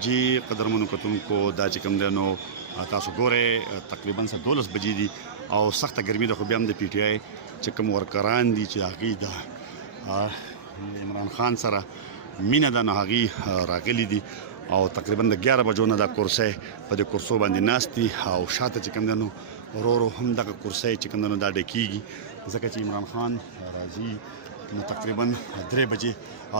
جی قدرمنو کتونکو دا چې کوم دی نو تاسو ګورئ تقریبا 12 بجې دي او سخته ګرمي ده خو بیا هم د پی ټی آی چې کوم ورکران دي چې هغوی د عمران خان سره مینه ده نو هغوی راغلي دي او تقریبا د 11 بجو نه دا کرسۍ په دې کرسو باندې ناست دي او شاته چې کوم دی نو ورو ورو هم دغه کرسۍ چې کوم دی نو دا ډکېږي ځکه چې عمران خان راځي نو تقریبا 3 بجې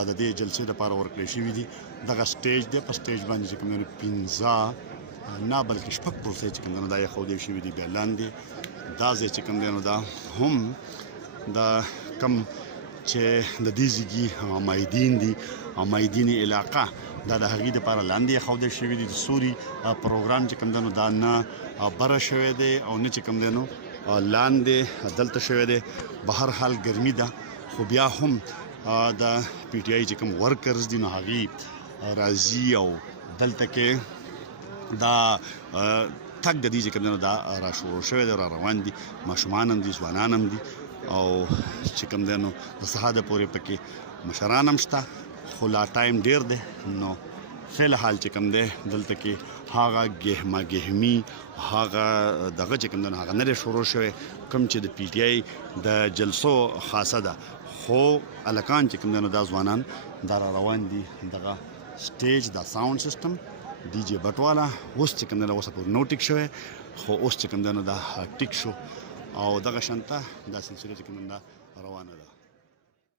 د دې جلسې لپاره ورکړی شوي دي دغه سټیج دی په سټیج باندې چې کوم دی نو 15 نه بلکې شپږ کرسۍ چې کوم دی نو دا ایښودی شوي دي بیا لاندې دا ځای چې کوم دی نو دا هم د کم چې د دې ځایګي مایدین دي او مایدیني علاقه دا د هغې دپاره لاندې ایښودی شوي دي د سوري پروګرام چې کوم دی نو دا نه بره شوی دی او نه چې کوم دی نو لاندې دلته شوی دی به هر حال ګرمي ده خو بیا هم د پی ټی آی چې کوم ورکرز دي نو هغې راځي او دلته کې دا تګ د دې چې کوم دی نو دا را شروع شوی دی را روان دي ماشومان هم دي ځوانان هم دي او چې کوم دی نو د سهاده پورې پکې مشران هم شته خو لا ټایم ډیر دی نو فلحال چې کوم دی دلته کې هغه ګهما ګهمي هغه دغه چې کوم دی نو هغه نه دی شروع شوی کوم چې د پی ټی آی د جلسو خاصه ده خو الکان چې کوم دی نو دا ځوانان دا را روان دي دغه سټیج دا ساوند سیسټم ډي جی بټوالا اوس چې کوم دی نو اوسه پورې نو ټیک شوی خو اوس چې کوم دی نو دا ټیک شو او دغه شانته دا سلسله چې کوم دا روانه ده